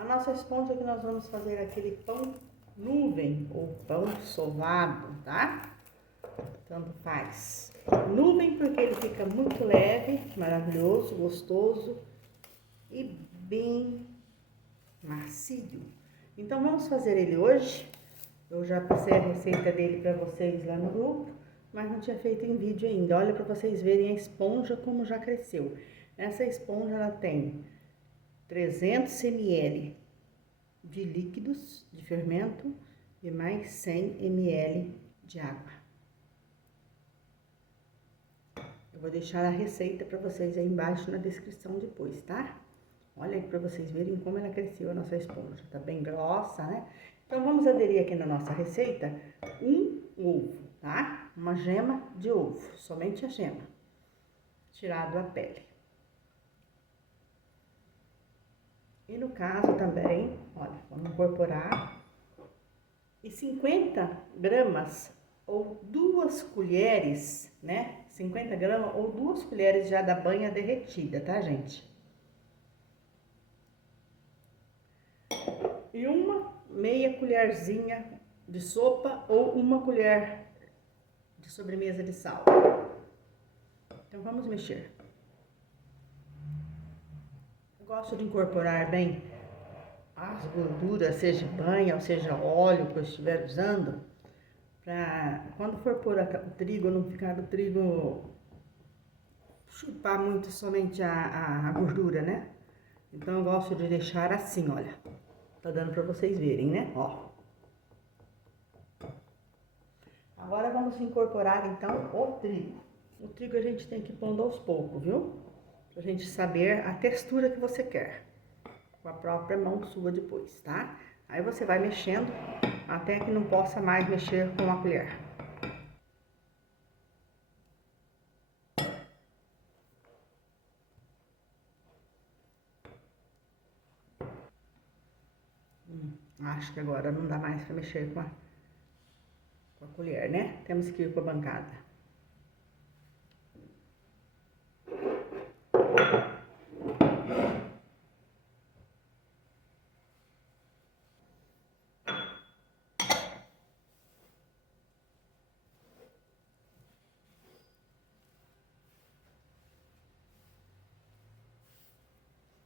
A nossa esponja que nós vamos fazer aquele pão nuvem ou pão sovado, tá? Tanto faz. Nuvem porque ele fica muito leve, maravilhoso, gostoso e bem macio. Então vamos fazer ele hoje. Eu já passei a receita dele para vocês lá no grupo, mas não tinha feito em vídeo ainda. Olha para vocês verem a esponja como já cresceu. Essa esponja ela tem 300 ml de líquidos de fermento e mais 100 ml de água. Eu vou deixar a receita para vocês aí embaixo na descrição depois, tá? Olha aí para vocês verem como ela cresceu a nossa esponja. Tá bem grossa, né? Então vamos aderir aqui na nossa receita um ovo, tá? Uma gema de ovo, somente a gema, tirado a pele. E no caso também, olha, vamos incorporar e 50 gramas ou 2 colheres, né? 50 gramas ou 2 colheres já da banha derretida, tá, gente? E uma meia colherzinha de sopa ou uma colher de sobremesa de sal. Então vamos mexer. Eu gosto de incorporar bem as gorduras, seja banha ou seja óleo que eu estiver usando, para quando for pôr o trigo, não ficar o trigo chupar muito somente a gordura, né? Então eu gosto de deixar assim, olha. Tá dando para vocês verem, né? Ó. Agora vamos incorporar então o trigo. O trigo a gente tem que ir pondo aos poucos, viu? Pra gente saber a textura que você quer. Com a própria mão sua depois, tá? Aí você vai mexendo até que não possa mais mexer com a colher. Acho que agora não dá mais para mexer com a colher, né? Temos que ir para a bancada.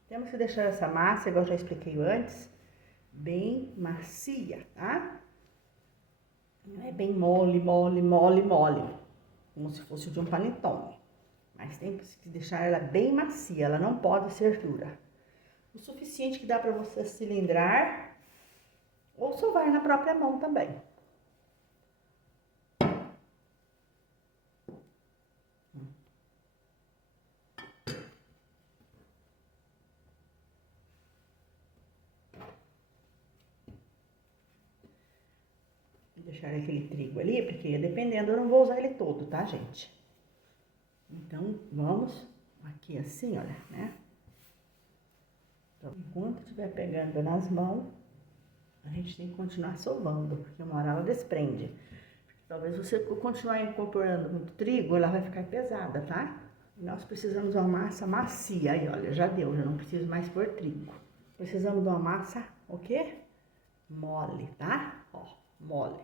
Temos que deixar essa massa, igual eu já expliquei antes, bem macia, tá? Não é bem mole, mole, mole, mole, como se fosse de um panetone. Mas tem que deixar ela bem macia, ela não pode ser dura. O suficiente que dá para você cilindrar ou sovar na própria mão também. Vou deixar aquele trigo ali, porque dependendo eu não vou usar ele todo, tá, gente? Então, vamos aqui assim, olha, né? Então, enquanto estiver pegando nas mãos, a gente tem que continuar sovando, porque uma hora ela desprende. Talvez você continuar incorporando muito trigo, ela vai ficar pesada, tá? Nós precisamos de uma massa macia. Aí, olha, já deu, já não preciso mais pôr trigo. Precisamos de uma massa, o quê? Mole, tá? Ó, mole.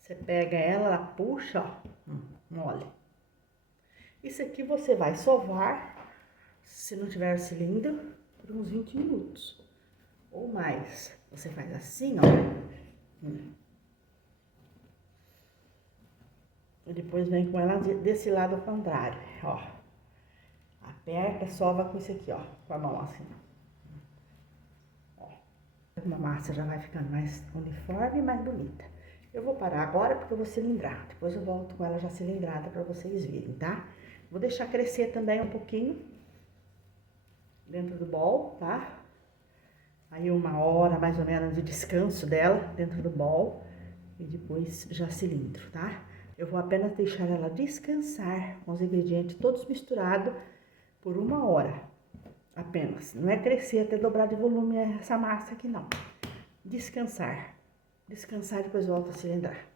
Você pega ela, ela puxa, ó, mole. Isso aqui você vai sovar, se não tiver cilindro, por uns 20 minutos. Ou mais. Você faz assim, ó. E depois vem com ela desse lado ao contrário, ó. Aperta, sova com isso aqui, ó. Com a mão assim. Ó. Uma massa já vai ficando mais uniforme e mais bonita. Eu vou parar agora porque eu vou cilindrar. Depois eu volto com ela já cilindrada pra vocês verem, tá? Vou deixar crescer também um pouquinho dentro do bol, tá? Aí 1 hora mais ou menos de descanso dela dentro do bol e depois já cilindro, tá? Eu vou apenas deixar ela descansar com os ingredientes todos misturados por 1 hora, apenas. Não é crescer até dobrar de volume essa massa aqui, não. Descansar. Descansar e depois volta a cilindrar.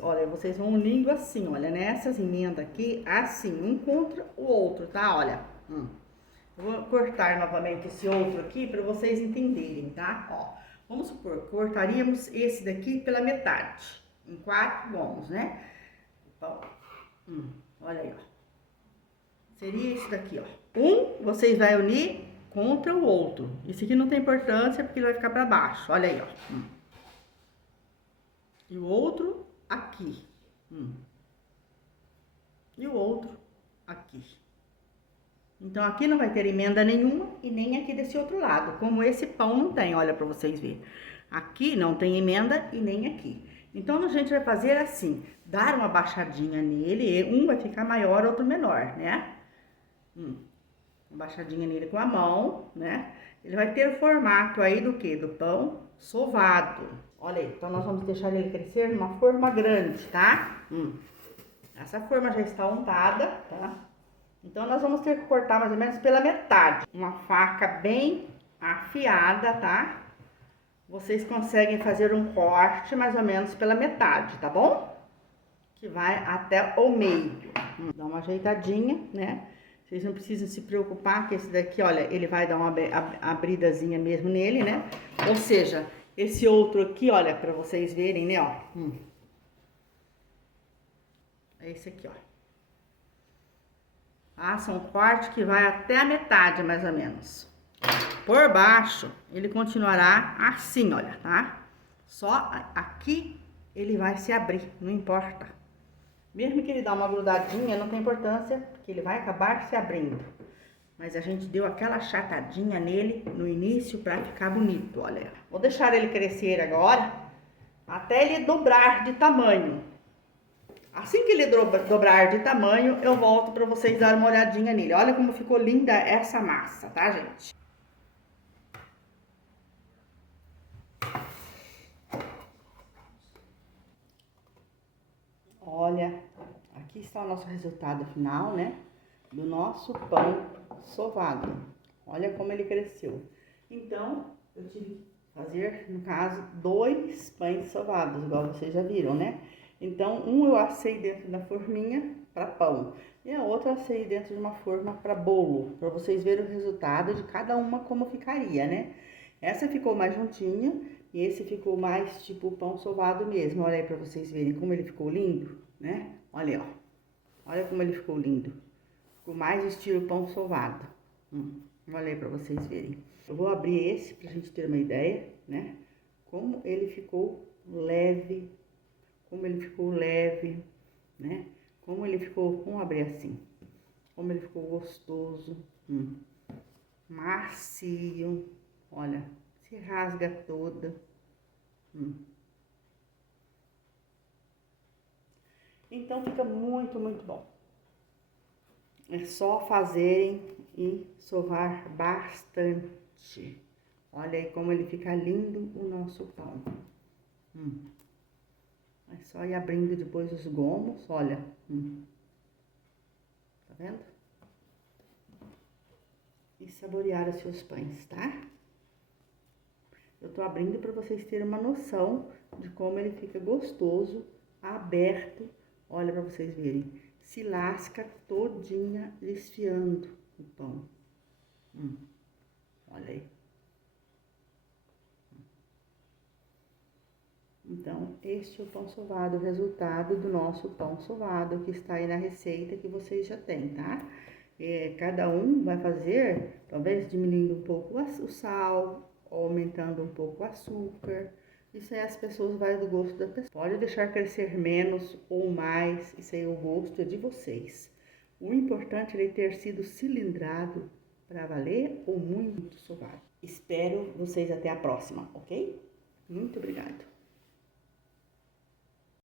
Olha, vocês vão unindo assim, olha, nessas emendas aqui, assim, um contra o outro, tá? Olha, eu vou cortar novamente esse outro aqui para vocês entenderem, tá? Ó, vamos supor, cortaríamos esse daqui pela metade, em 4 gomos, né? Bom, olha aí, ó. Seria isso daqui, ó. Um, vocês vão unir contra o outro. Esse aqui não tem importância porque ele vai ficar para baixo, olha aí, ó. E o outro aqui. E o outro aqui. Então, aqui não vai ter emenda nenhuma e nem aqui desse outro lado, como esse pão não tem, olha pra vocês verem. Aqui não tem emenda e nem aqui. Então, a gente vai fazer assim, dar uma baixadinha nele, um vai ficar maior, outro menor, né? Uma baixadinha nele com a mão, né? Ele vai ter o formato aí do quê? Do pão sovado. Olha aí, então nós vamos deixar ele crescer numa forma grande, tá? Essa forma já está untada, tá? Então, nós vamos ter que cortar mais ou menos pela metade. Uma faca bem afiada, tá? Vocês conseguem fazer um corte mais ou menos pela metade, tá bom? Que vai até o meio. Dá uma ajeitadinha, né? Vocês não precisam se preocupar que esse daqui, olha, ele vai dar uma abridazinha mesmo nele, né? Ou seja, esse outro aqui, olha, pra vocês verem, né, ó. É esse aqui, ó. Faça um corte que vai até a metade, mais ou menos. Por baixo, ele continuará assim, olha, tá? Só aqui ele vai se abrir, não importa. Mesmo que ele dá uma grudadinha, não tem importância, porque ele vai acabar se abrindo. Mas a gente deu aquela achatadinha nele no início pra ficar bonito, olha. Vou deixar ele crescer agora, até ele dobrar de tamanho. Assim que ele dobrar de tamanho, eu volto para vocês darem uma olhadinha nele. Olha como ficou linda essa massa, tá, gente? Olha, aqui está o nosso resultado final, né? Do nosso pão sovado. Olha como ele cresceu. Então, eu tive que fazer, no caso, 2 pães sovados, igual vocês já viram, né? Então, um eu assei dentro da forminha para pão e a outra eu assei dentro de uma forma para bolo, para vocês verem o resultado de cada uma como ficaria, né? Essa ficou mais juntinha e esse ficou mais tipo pão sovado mesmo. Olha aí para vocês verem como ele ficou lindo, né? Olha aí, ó. Olha como ele ficou lindo. Ficou mais estilo pão sovado. Olha aí para vocês verem. Eu vou abrir esse pra gente ter uma ideia, né? Como ele ficou leve. Como ele ficou leve, né? Como ele ficou, vamos abrir assim. Como ele ficou gostoso. Macio. Olha, se rasga toda. Então, fica muito, muito bom. É só fazerem e sovar bastante. Olha aí como ele fica lindo o nosso pão. É só ir abrindo depois os gomos, olha. Tá vendo? E saborear os seus pães, tá? Eu tô abrindo para vocês terem uma noção de como ele fica gostoso, aberto. Olha para vocês verem. Se lasca todinha desfiando o pão. Olha aí. Então, este é o pão sovado, o resultado do nosso pão sovado, que está aí na receita que vocês já têm, tá? Cada um vai fazer, talvez diminuindo um pouco o sal, aumentando um pouco o açúcar. Isso aí as pessoas vai do gosto da pessoa. Pode deixar crescer menos ou mais, isso aí o gosto é de vocês. O importante é ele ter sido cilindrado para valer ou muito sovado. Espero vocês até a próxima, ok? Muito obrigada.